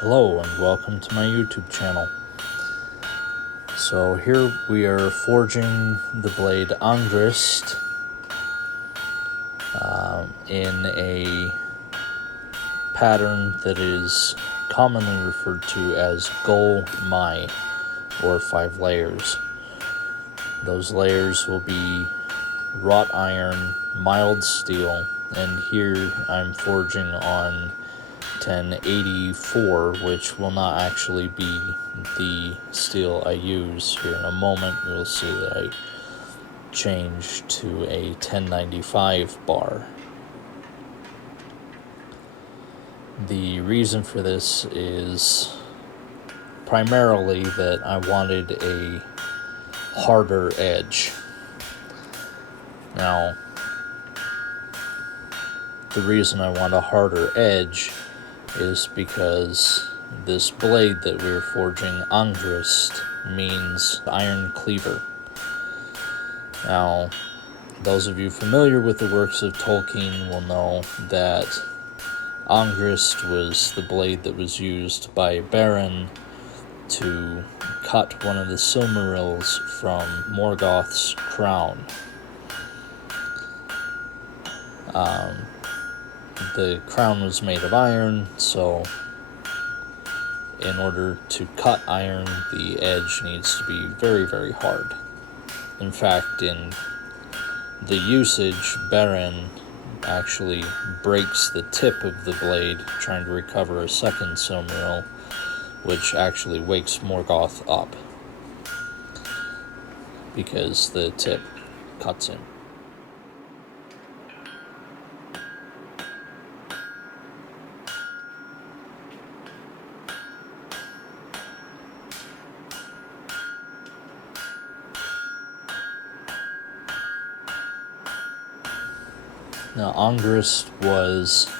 Hello and welcome to my YouTube channel. So here we are forging the blade Angrist in a pattern that is commonly referred to as Gol Mai, or 5 layers. Those layers will be wrought iron, mild steel, and here I'm forging on 1084, which will not actually be the steel I use. Here in a moment you'll see that I changed to a 1095 bar. The reason for this is primarily that I wanted a harder edge. Now, the reason I want a harder edge is because this blade that we're forging, Angrist, means iron cleaver. Now, those of you familiar with the works of Tolkien will know that Angrist was the blade that was used by Beren to cut one of the Silmarils from Morgoth's crown. The crown was made of iron, so in order to cut iron, the edge needs to be very, very hard. In fact, in the usage, Beren actually breaks the tip of the blade trying to recover a second Silmaril, which actually wakes Morgoth up because the tip cuts him. Now, Angrist was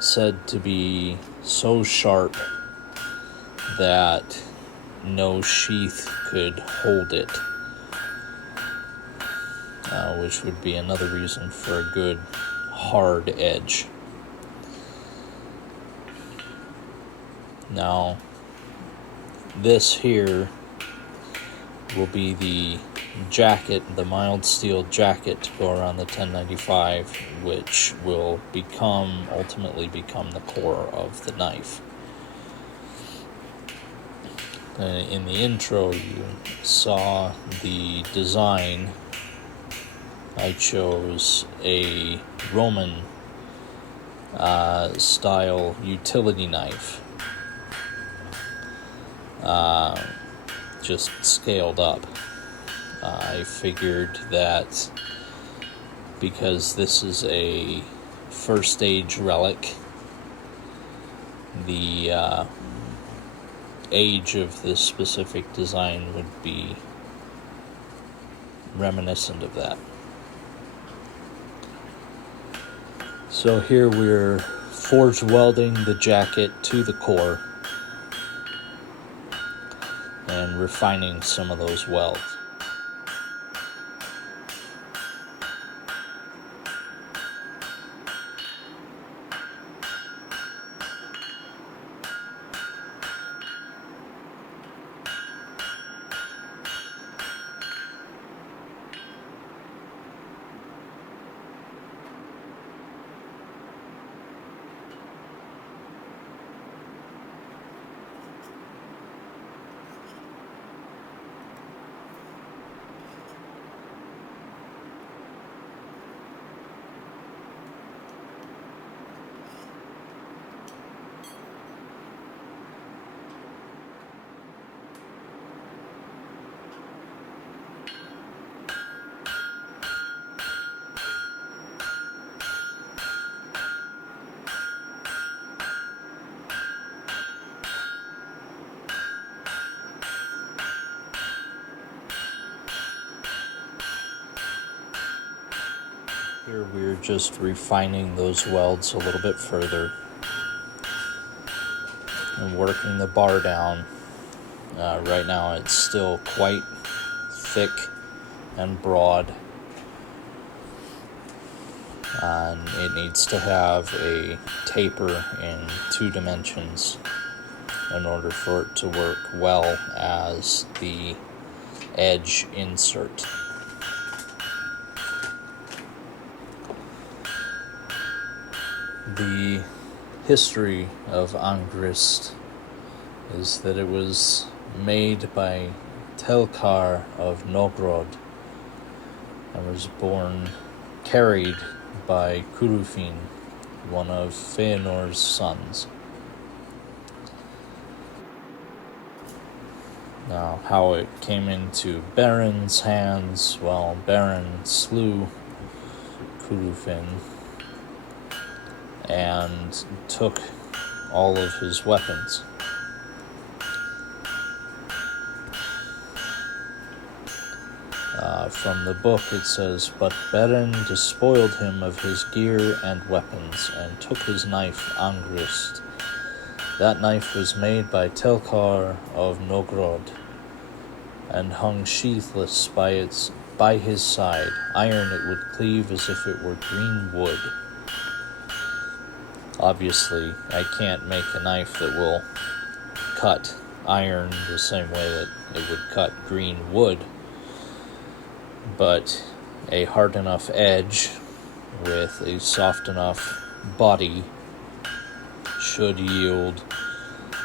said to be so sharp that no sheath could hold it, which would be another reason for a good hard edge. Now, this here will be the jacket, the mild steel jacket to go around the 1095, which will ultimately become the core of the knife. In the intro, you saw the design. I chose a Roman style utility knife, just scaled up. I figured that because this is a first age relic, the age of this specific design would be reminiscent of that. So here we're forge welding the jacket to the core and refining some of those welds. Here we're just refining those welds a little bit further and working the bar down. Right now it's still quite thick and broad, and it needs to have a taper in 2 dimensions in order for it to work well as the edge insert. The history of Angrist is that it was made by J.R.R. of Novgorod and was carried by Curufin, one of Feanor's sons. Now, how it came into Baron's hands, well, Baron slew Curufin and took all of his weapons. From the book it says, "But Beren despoiled him of his gear and weapons, and took his knife Angrist. That knife was made by J.R.R. of Novgorod, and hung sheathless by his side. Iron it would cleave as if it were green wood." Obviously, I can't make a knife that will cut iron the same way that it would cut green wood, but a hard enough edge with a soft enough body should yield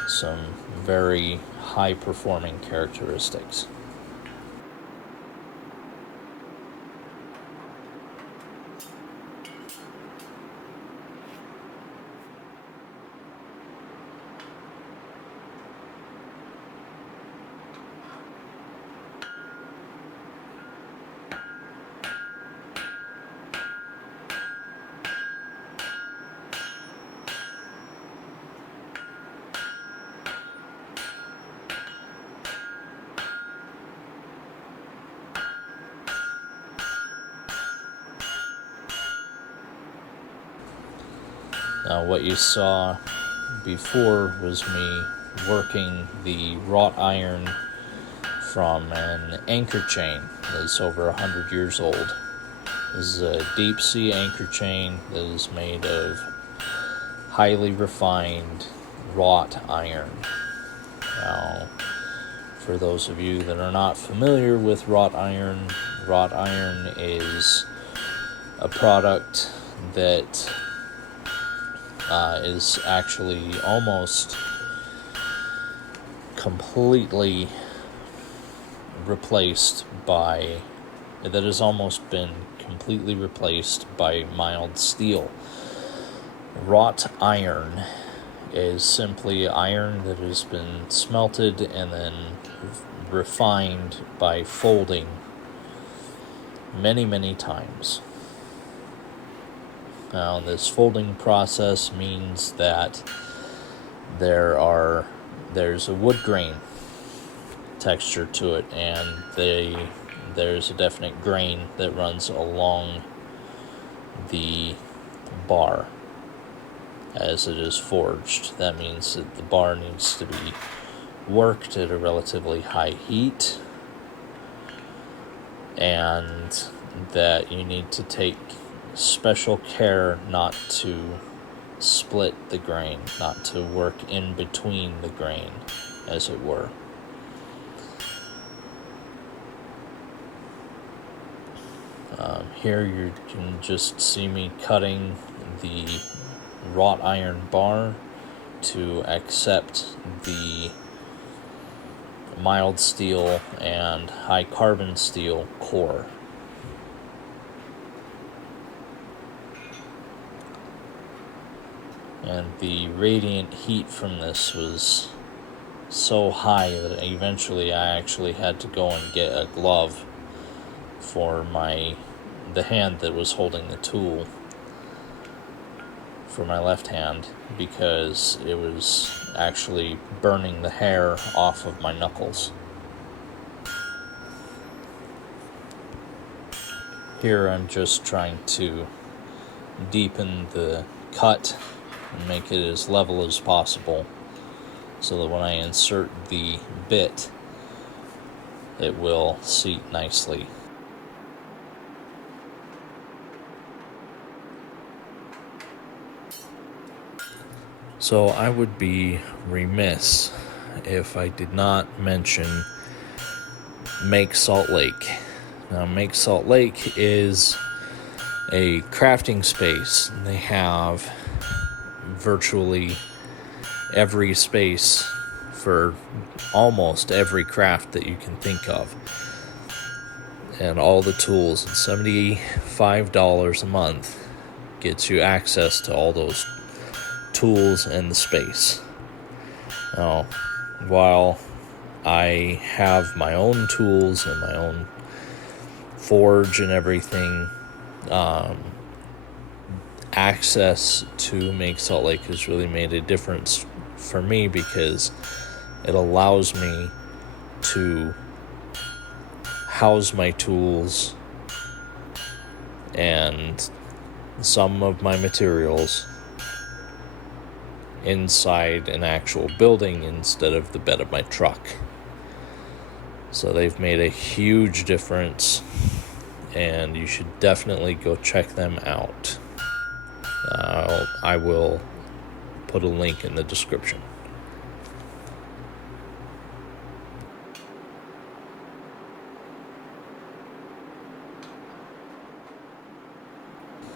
some very high-performing characteristics. Now, what you saw before was me working the wrought iron from an anchor chain that's over 100 years old. This is a deep sea anchor chain that is made of highly refined wrought iron. Now, for those of you that are not familiar with wrought iron is a product that is actually almost completely replaced by, that has almost been completely replaced by mild steel. Wrought iron is simply iron that has been smelted and then refined by folding many, many times. Now, this folding process means that there's a wood grain texture to it, and there's a definite grain that runs along the bar as it is forged. That means that the bar needs to be worked at a relatively high heat, and that you need to take special care not to split the grain, not to work in between the grain, as it were. Here you can just see me cutting the wrought iron bar to accept the mild steel and high carbon steel core. And the radiant heat from this was so high that eventually I actually had to go and get a glove for the hand that was holding the tool for my left hand, because it was actually burning the hair off of my knuckles. Here I'm just trying to deepen the cut and make it as level as possible so that when I insert the bit, it will seat nicely. So I would be remiss if I did not mention Make Salt Lake. Now, Make Salt Lake is a crafting space. They have virtually every space for almost every craft that you can think of, and all the tools. And $75 a month gets you access to all those tools and the space. Now, while I have my own tools and my own forge and everything, access to Make Salt Lake has really made a difference for me, because it allows me to house my tools and some of my materials inside an actual building instead of the bed of my truck. So they've made a huge difference, and you should definitely go check them out. I will put a link in the description.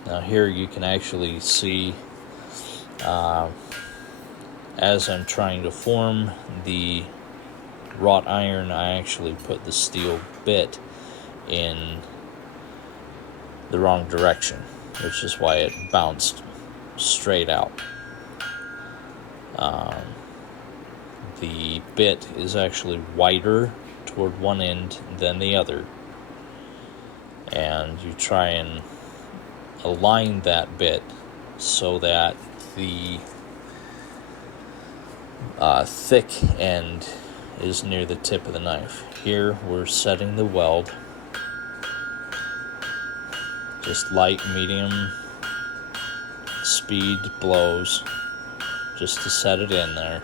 Now here you can actually see, as I'm trying to form the wrought iron, I actually put the steel bit in the wrong direction, which is why it bounced straight out. The bit is actually wider toward one end than the other, and you try and align that bit so that the thick end is near the tip of the knife. Here we're setting the weld, just light, medium speed blows just to set it in there,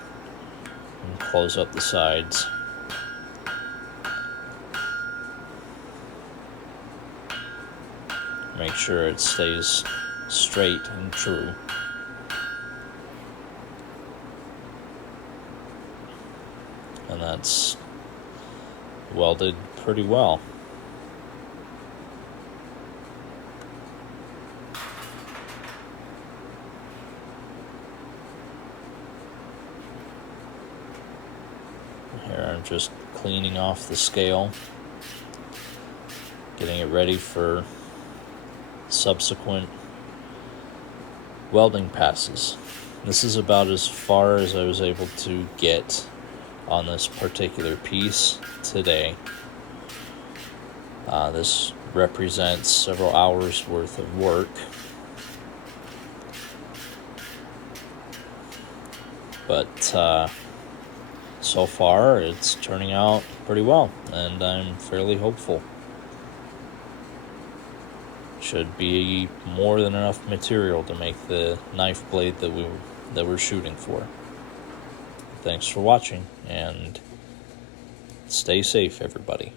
and close up the sides. Make sure it stays straight and true. And that's welded pretty well. Here I'm just cleaning off the scale, getting it ready for subsequent welding passes. This is about as far as I was able to get on this particular piece today. This represents several hours worth of work, but so far it's turning out pretty well, and I'm fairly hopeful. Should be more than enough material to make the knife blade that we're shooting for. Thanks for watching, and stay safe, everybody.